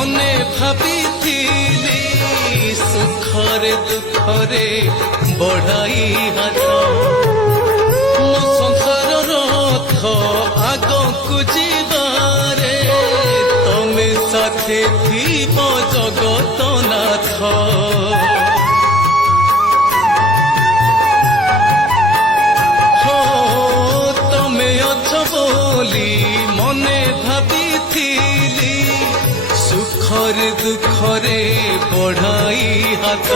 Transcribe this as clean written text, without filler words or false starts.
মনে ভাবিথিলি সুখরে দুঃখরে বঢ়াই হাত ମୋ ସଂସାର ରଥ ଆଗକୁ ଯିବାରେ ତମେ ସାଥେ ଥିବ ଜଗତନାଥ ତମେ ଅଛ ବୋଲି ମନେ ଭାବିଥିଲି ସୁଖରେ ଦୁଃଖରେ ବଢ଼ାଇ ହାତ